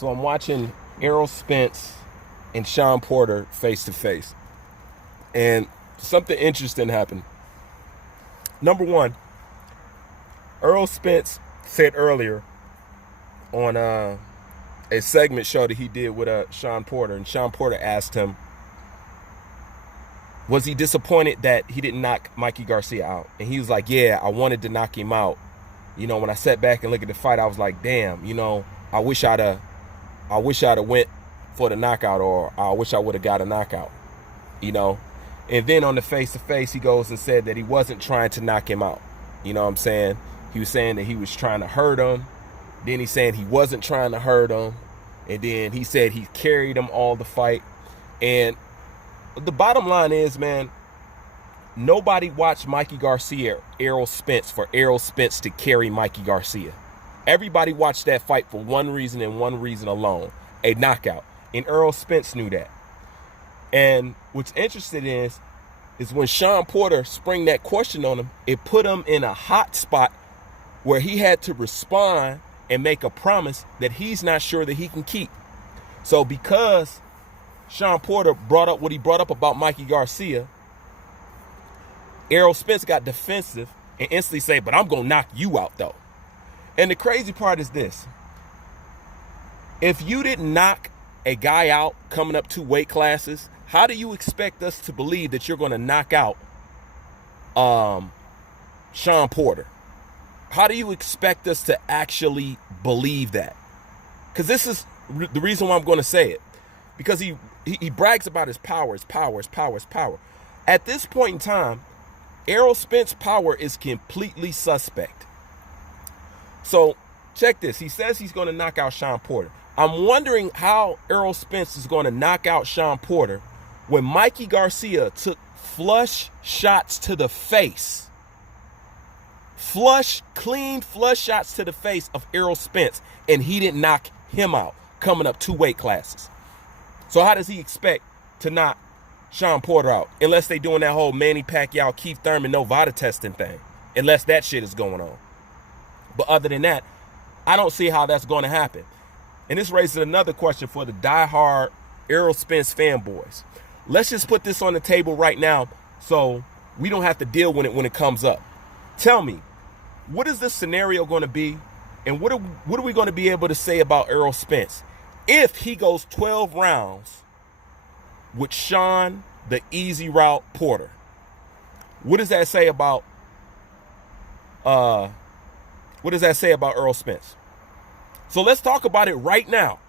So I'm watching Errol Spence and Shawn Porter face to face. And something interesting happened. Number one, Errol Spence said earlier on a segment show that he did with Shawn Porter, and Shawn Porter asked him, was he disappointed that he didn't knock Mikey Garcia out? And he was like, yeah, I wanted to knock him out. You know, when I sat back and looked at the fight, I was like, damn, you know, I wish I'd have went for the knockout, or I wish I would have got a knockout, you know. And then on the face-to-face, he goes and said that he wasn't trying to knock him out. You know what I'm saying? He was saying that he was trying to hurt him. Then he's saying he wasn't trying to hurt him. And then he said he carried him all the fight. And the bottom line is, man, nobody watched Mikey Garcia, Errol Spence, for Errol Spence to carry Mikey Garcia. Everybody watched that fight for one reason and one reason alone, a knockout. And Errol Spence knew that. And what's interesting is when Shawn Porter sprang that question on him, it put him in a hot spot where he had to respond and make a promise that he's not sure that he can keep. So because Shawn Porter brought up what he brought up about Mikey Garcia, Errol Spence got defensive and instantly said, but I'm going to knock you out, though. And the crazy part is this. If you didn't knock a guy out coming up 2 weight classes, how do you expect us to believe that you're going to knock out Shawn Porter? How do you expect us to actually believe that? Because this is the reason why I'm going to say it. Because he brags about his power, his power, his power, his power. At this point in time, Errol Spence's power is completely suspect. So check this. He says he's going to knock out Shawn Porter. I'm wondering how Errol Spence is going to knock out Shawn Porter when Mikey Garcia took flush shots to the face. Clean flush shots to the face of Errol Spence, and he didn't knock him out coming up 2 weight classes. So how does he expect to knock Shawn Porter out? Unless they doing that whole Manny Pacquiao, Keith Thurman, no VADA testing thing. Unless that shit is going on. But other than that, I don't see how that's going to happen. And this raises another question for the diehard Errol Spence fanboys. Let's just put this on the table right now so we don't have to deal with it when it comes up. Tell me, what is this scenario going to be? And what are we going to be able to say about Errol Spence if he goes 12 rounds with Shawn, the easy route Porter? What does that say about Errol Spence? So let's talk about it right now.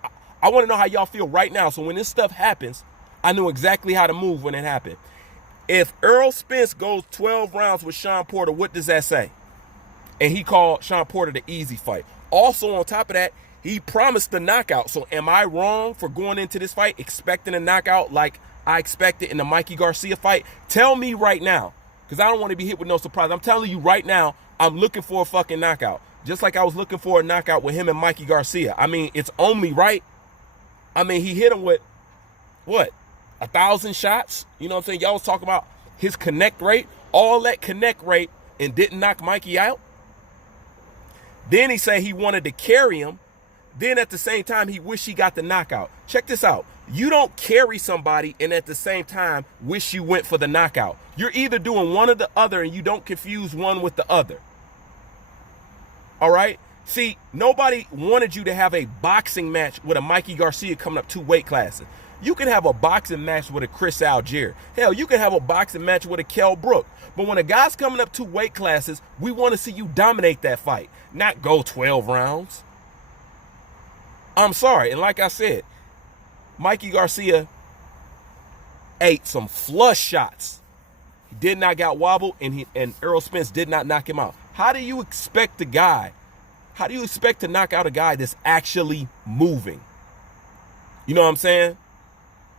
I want to know how y'all feel right now. So when this stuff happens, I know exactly how to move when it happened. If Errol Spence goes 12 rounds with Shawn Porter, what does that say? And he called Shawn Porter the easy fight. Also, on top of that, he promised the knockout. So am I wrong for going into this fight expecting a knockout like I expected in the Mikey Garcia fight? Tell me right now, because I don't want to be hit with no surprise. I'm telling you right now, I'm looking for a fucking knockout. Just like I was looking for a knockout with him and Mikey Garcia. I mean, it's only right. I mean, he hit him with, what, 1,000 shots? You know what I'm saying? Y'all was talking about his connect rate. All that connect rate and didn't knock Mikey out. Then he said he wanted to carry him. Then at the same time, he wished he got the knockout. Check this out. You don't carry somebody and at the same time wish you went for the knockout. You're either doing one or the other, and you don't confuse one with the other. All right? See, nobody wanted you to have a boxing match with a Mikey Garcia coming up 2 weight classes. You can have a boxing match with a Chris Algier. Hell, you can have a boxing match with a Kell Brook. But when a guy's coming up 2 weight classes, we want to see you dominate that fight, not go 12 rounds. I'm sorry. And like I said, Mikey Garcia ate some flush shots. He did not got wobbled, and Errol Spence did not knock him out. How do you expect to knock out a guy that's actually moving? You know what I'm saying?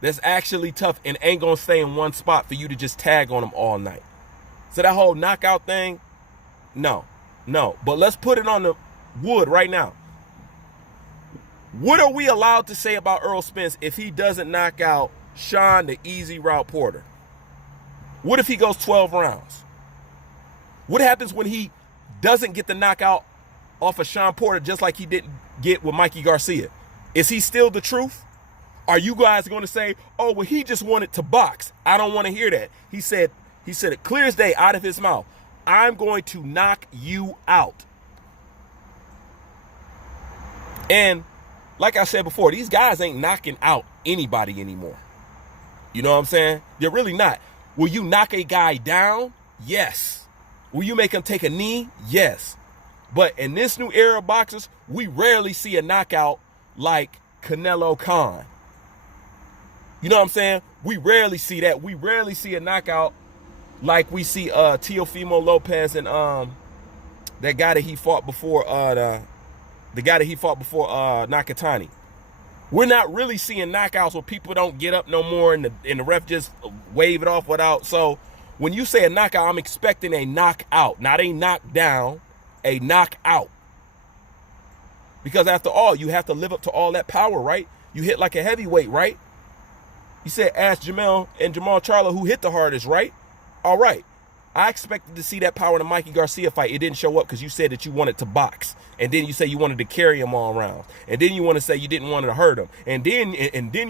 That's actually tough and ain't going to stay in one spot for you to just tag on him all night. So that whole knockout thing, no. But let's put it on the wood right now. What are we allowed to say about Errol Spence if he doesn't knock out Shawn, the easy route Porter? What if he goes 12 rounds? What happens when he doesn't get the knockout off of Shawn Porter just like he didn't get with Mikey Garcia? Is he still the truth? Are you guys going to say, oh, well, he just wanted to box? I don't want to hear that. He said it clear as day out of his mouth. I'm going to knock you out. And like I said before, these guys ain't knocking out anybody anymore. You know what I'm saying? They're really not. Will you knock a guy down? Yes. Will you make him take a knee? Yes. But in this new era of boxers, we rarely see a knockout like Canelo Khan. You know what I'm saying? We rarely see that. We rarely see a knockout like we see Teofimo Lopez and that guy that he fought before the guy that he fought before Nakatani. We're not really seeing knockouts where people don't get up no more and the ref just wave it off without. So when you say a knockout, I'm expecting a knockout, not a knockdown, a knockout. Because after all, you have to live up to all that power, right? You hit like a heavyweight, right? You said ask Jamal Charlo who hit the hardest, right? All right. I expected to see that power in the Mikey Garcia fight. It didn't show up because you said that you wanted to box. And then you say you wanted to carry him all around. And then you want to say you didn't want to hurt him. And then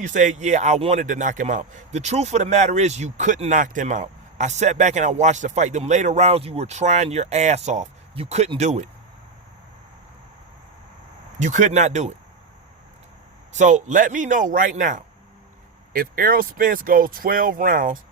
you say, yeah, I wanted to knock him out. The truth of the matter is you couldn't knock him out. I sat back and I watched the fight. Them later rounds, you were trying your ass off. You couldn't do it. You could not do it. So let me know right now. If Errol Spence goes 12 rounds,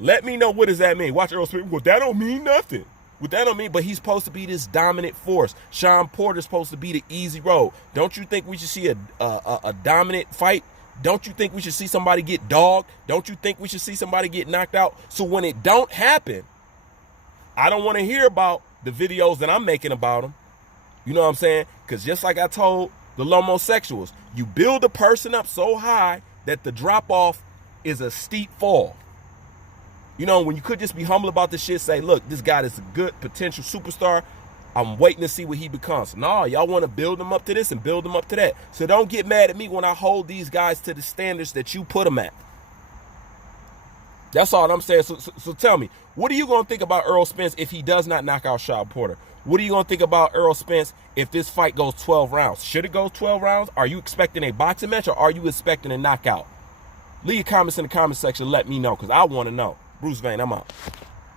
let me know what does that mean. Watch Errol Spence. Well, that don't mean nothing. What that don't mean, but he's supposed to be this dominant force. Shawn Porter's supposed to be the easy road. Don't you think we should see a dominant fight? Don't you think we should see somebody get dogged? Don't you think we should see somebody get knocked out? So when it don't happen, I don't want to hear about the videos that I'm making about them. You know what I'm saying? Because just like I told the Lomosexuals, you build a person up so high that the drop-off is a steep fall. You know, when you could just be humble about this shit, say, look, this guy is a good potential superstar. I'm waiting to see what he becomes. No, y'all want to build him up to this and build him up to that. So don't get mad at me when I hold these guys to the standards that you put them at. That's all I'm saying. So tell me, what are you going to think about Errol Spence if he does not knock out Shawn Porter? What are you going to think about Errol Spence if this fight goes 12 rounds? Should it go 12 rounds? Are you expecting a boxing match or are you expecting a knockout? Leave your comments in the comment section. Let me know because I want to know. Bruce Vane, I'm out.